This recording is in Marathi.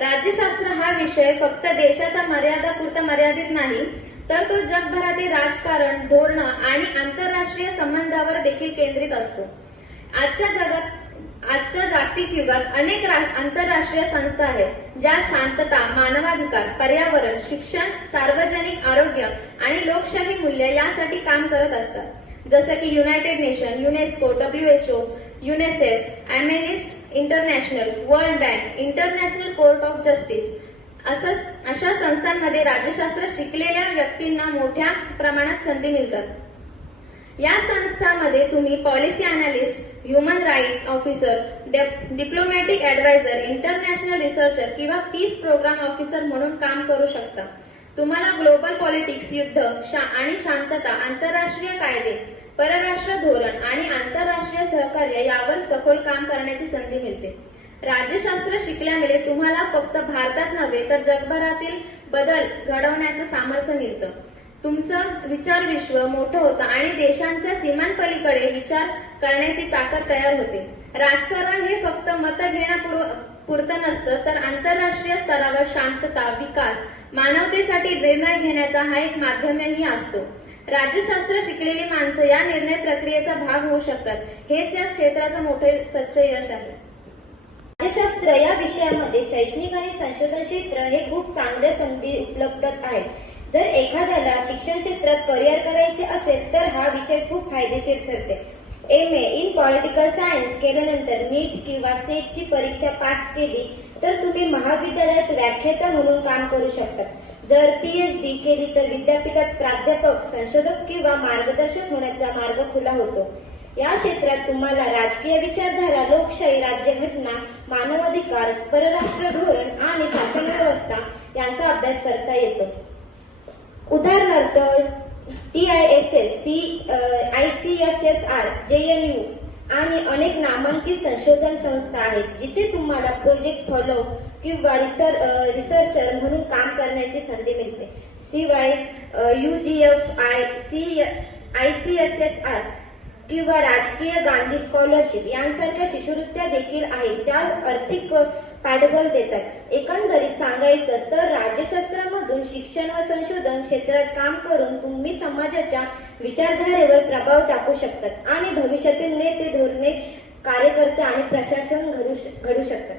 राज्यशास्त्र हा विषय फक्त देशाच्या मर्यादापुरता मर्यादित नाही, तर तो जगभरातील राजकारण, धोरण आणि आंतरराष्ट्रीय संबंधावर देखील केंद्रित असतो. आजच्या जागतिक युगात अनेक आंतरराष्ट्रीय संस्था आहेत ज्या शांतता, मानवाधिकार, पर्यावरण, शिक्षण, सार्वजनिक आरोग्य आणि लोकशाही मूल्य यासाठी काम करत असतात. जसे की United nation, UNESCO, WHO, UNICEF, Amnesty international, world bank, international court of justice अशा संस्थांमध्ये राज्यशास्त्र शिकलेल्या व्यक्तींना मोठ्या प्रमाणात संधी मिळतात. या संस्थांमध्ये तुम्ही policy analyst, human right officer, diplomatic adviser, international researcher किंवा पीस प्रोग्राम ऑफिसर म्हणून काम करू शकता. तुम्हाला ग्लोबल पॉलिटिक्स, युद्ध आणि शांतता, आंतरराष्ट्रीय कायदे, परराष्ट्र धोरण आणि आंतरराष्ट्रीय सहकार्य यावर सखोल काम करण्याची संधी मिळते. राज्यशास्त्र शिकल्यामुळे तुम्हाला फक्त भारतात नव्हे तर जगभरातील बदल घडवण्याचं सामर्थ्य मिळतं. तुमचं विचार विश्व मोठं होतं आणि देशांच्या सीमांपलीकडे विचार करण्याची ताकद तयार होते. राजकारण हे फक्त मत घेण्यापुरतं नसतं, तर आंतरराष्ट्रीय स्तरावर शांतता, विकास, मानवतेसाठी निर्णय घेण्याचा हा एक माध्यमही असतो. राज्यशास्त्र शिकलेली माणसं या निर्णय प्रक्रियेचा भाग होऊ शकतात. हेच या क्षेत्राचं मोठे सच्चे यश आहे. राज्यशास्त्र या विषयामध्ये शैक्षणिक आणि संशोधन क्षेत्र हे खूप चांगल्या संधी उपलब्ध आहेत. जर एखाद्याला शिक्षण क्षेत्रात करिअर करायचे असेल तर हा विषय खूप फायदेशीर ठरते. MA इन पॉलिटिकल सायन्स केल्यानंतर नीट किंवा सेटची परीक्षा पास केली तर तुम्ही महाविद्यालयात व्याख्याता म्हणून काम करू शकता. जर PhD केली तर विद्यापीठात प्राध्यापक, संशोधक किंवा मार्गदर्शक होण्याचा मार्ग खुला होतो. या क्षेत्रात तुम्हाला राजकीय विचारधारा, लोकशाही, राज्यघटना, मानवाधिकार, परराष्ट्र धोरण आणि शासन व्यवस्था यांचा अभ्यास करता येतो. उदाहरणार्थ TISS, ICSSR, JNU आणि अनेक नामांकित संशोधन संस्था आहेत जिथे तुम्हाला प्रोजेक्ट फेलो किंवा रिसर्चर म्हणून काम करण्याची संधी मिळते. शिवाय UGF, ICSSR किंवा राजकीय गांधी स्कॉलरशिप यांसारख्या शिष्यवृत्त्या देखील आहेत ज्या आर्थिक पाठबळ देतात. एकंदरीत सांगायचं तर राज्यशास्त्रामधून शिक्षण व संशोधन क्षेत्रात काम करून तुम्ही समाजाच्या विचारधारेवर प्रभाव टाकू शकतात आणि भविष्यातील नेते, धोरणे, कार्यकर्ते आणि प्रशासन घडू शकतात.